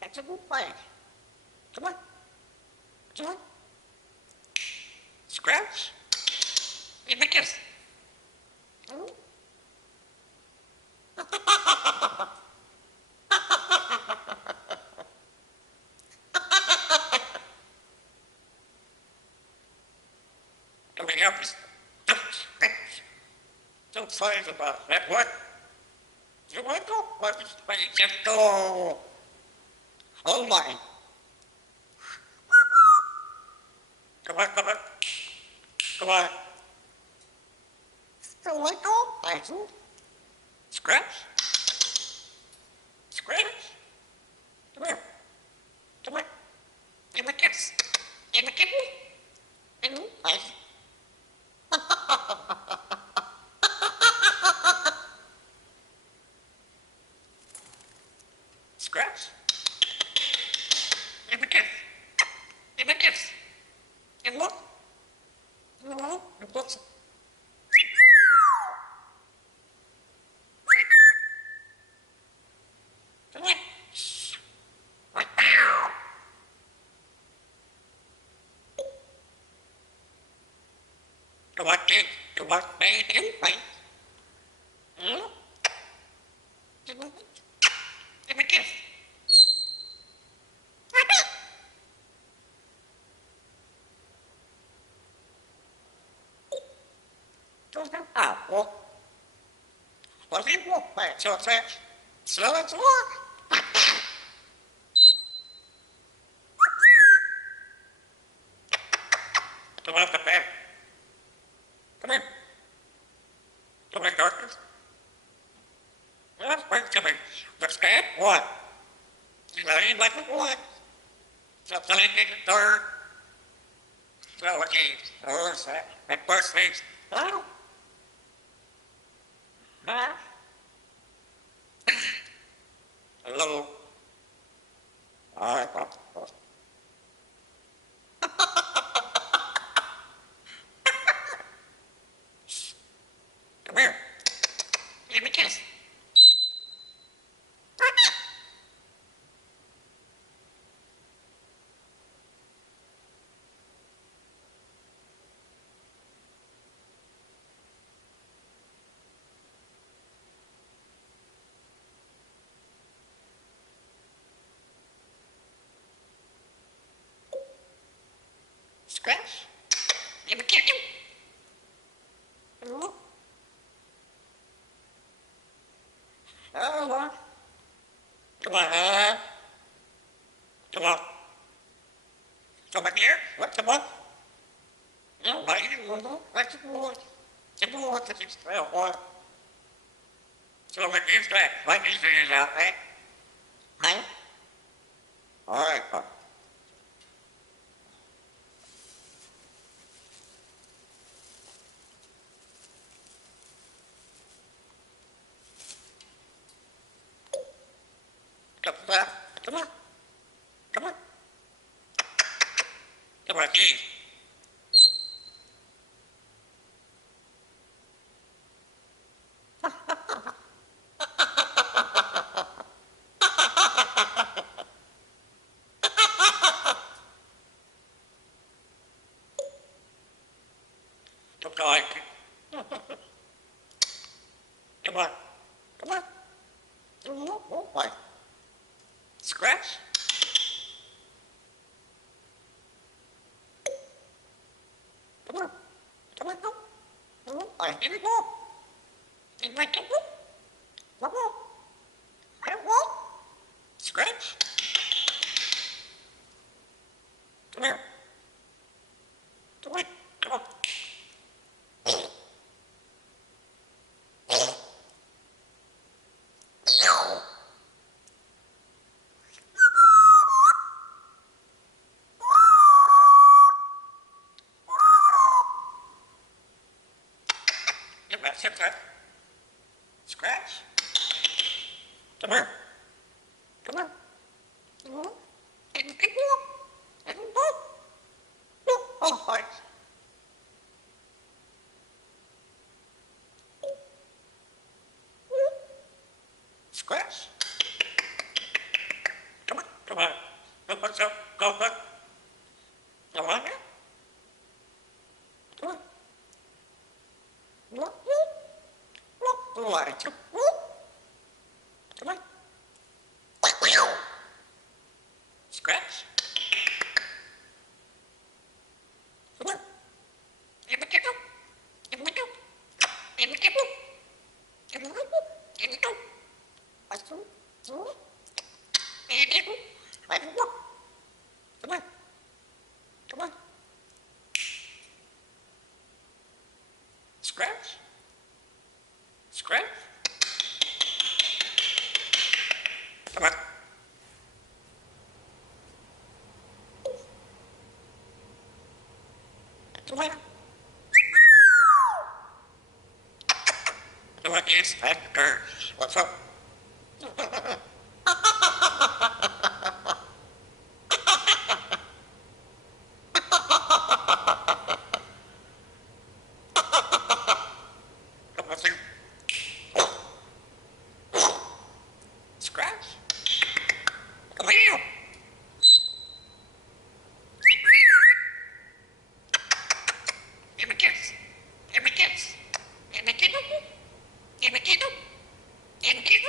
That's a good plan. Come on. Come on. Scratch. Give me a kiss. Come here, help us. Don't say about that. What? You want to go? Wait, just go. Oh my. Come on, come on. Come on. Still let go? Thank you. Scratch. Scratch. Come here. Come on. Give me a kiss. Give me a kiss. Nice. Scratch. Give me a kiss. Give me a kiss. And look. And look. Come on. Come on, kid. Come on, man. Wait. Give me a kiss. Oh, well. Well, you walk back so fast. Slow as walk. Come on, the bed. Come here. Come here, darkness. Well, wait, come here. Let's get what? You ain't like it what? Something in the dark. So, okay. Oh, what's that? That burst face. Oh. Huh? Hello. All right, well. Come here. Give me a kiss. Scratch. Give me a kiss. Oh, well. Come on. Come on. Come on here. What? Come on. No, why you want to? What's the boy? The boy to this trail, boy. So what is that? What is it out there? Huh? All right, boy. Come on. Come on. Come on. Come on, geez. Come on. Come on. Come on. Oh, boy. Scratch. Come on. Come on. Come on. Here we go. In my temple. Come on. Here we go. Scratch. Come here. Come on. Come on. Give that sip that. Scratch. Come here. Come on. Come on. And come on. And go. Oh, boy. Scratch. Come on, come on. Come on, go on. Come on. Come on. Look, come on. Scratch. Come on. And the kibble. And the go. And the kibble. And the go. And the go. Let's go. And the go. Let's go. Come on. Come on. Scratch. Scratch. Come on. Come on. What is that girl? What's up? Come on, sir. Scratch. Come here. Give me a kiss. Give me a kiss. Give me a kiss. Give me a kiss. Give me a kiss.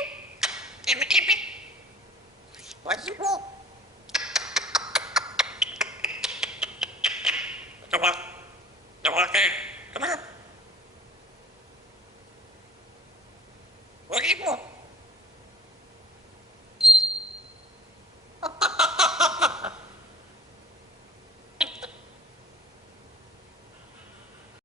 Give me a kiss. What you want? Come on. Come on, okay. Come on.